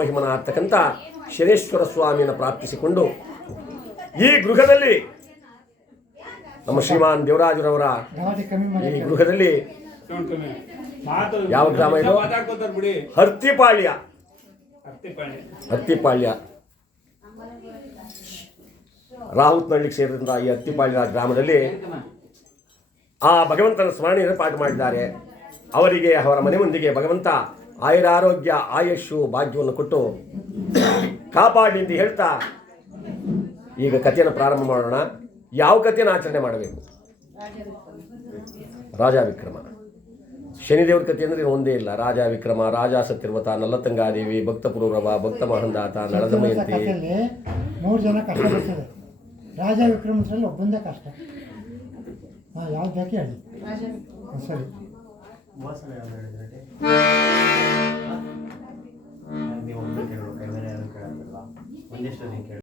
ಮಹಾಮಹಿಮನಾಗ್ತಕ್ಕಂಥ ಶನೇಶ್ವರ ಸ್ವಾಮಿಯನ್ನು ಪ್ರಾರ್ಥಿಸಿಕೊಂಡು ಈ ಗೃಹದಲ್ಲಿ ನಮ್ಮ ಶ್ರೀಮಾನ್ ದೇವರಾಜರವರ ಈ ಗೃಹದಲ್ಲಿ ಯಾವ ಗ್ರಾಮ ಇದು? ಹರ್ತಿಪಾಳ್ಯ. ರಾಹುತ್ನಹಳ್ಳಿಗೆ ಸೇರಿದಂಥ ಈ ಹರ್ತಿಪಾಳ್ಯ ಗ್ರಾಮದಲ್ಲಿ ಆ ಭಗವಂತನ ಸ್ಮರಣೆಯನ್ನು ಪಾಠ ಮಾಡಿದ್ದಾರೆ. ಅವರಿಗೆ ಅವರ ಮನೆ ಮುಂದಿಗೆ ಭಗವಂತ ಆಯುರಾರೋಗ್ಯ ಆಯುಷು ಭಾಗ್ಯವನ್ನು ಕೊಟ್ಟು ಕಾಪಾಡಿ ಅಂತ ಹೇಳ್ತಾ ಈಗ ಕಥೆಯನ್ನು ಪ್ರಾರಂಭ ಮಾಡೋಣ. ಯಾವ ಕಥೆಯನ್ನು ಆಚರಣೆ ಮಾಡಬೇಕು? ರಾಜ ವಿಕ್ರಮ. ಶನಿದೇವ್ರ ಕಥೆ ಅಂದರೆ ಒಂದೇ ಇಲ್ಲ. ರಾಜ ವಿಕ್ರಮ, ರಾಜ ಸತ್ಯರ್ವತ, ನಲ್ಲತಂಗಾದೇವಿ, ಭಕ್ತ ಪುರೂರವ, ಭಕ್ತ ಮಹಂದಾತ, ನಳದಮಯಂತಿ. 3 ಜನ ಕಷ್ಟ ಬರ್ತದೆ. ರಾಜ ವಿಕ್ರಮದಲ್ಲಿ ಒಬ್ಬಂದೇ ಕಷ್ಟ. ಯಾವ್ದು ಬೇಕೇ ಹೇಳಿ. ಸರಿ. ನೀವು